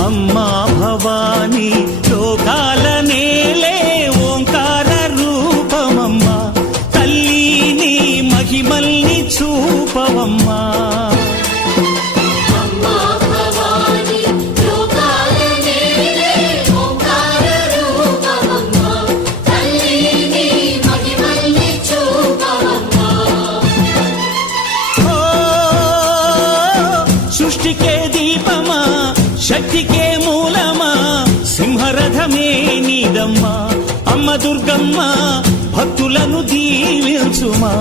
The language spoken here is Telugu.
అమ్మా భవానీ లోకాల నేలే ఓంకార రూపమమ్మా తల్లి నీ మహిమల్ని చూపవమ్మా సృష్టికే దీపమా శక్తికే మూలమా సింహరథమే నీదమ్మా అమ్మ దుర్గమ్మ భక్తులను దీవించుమా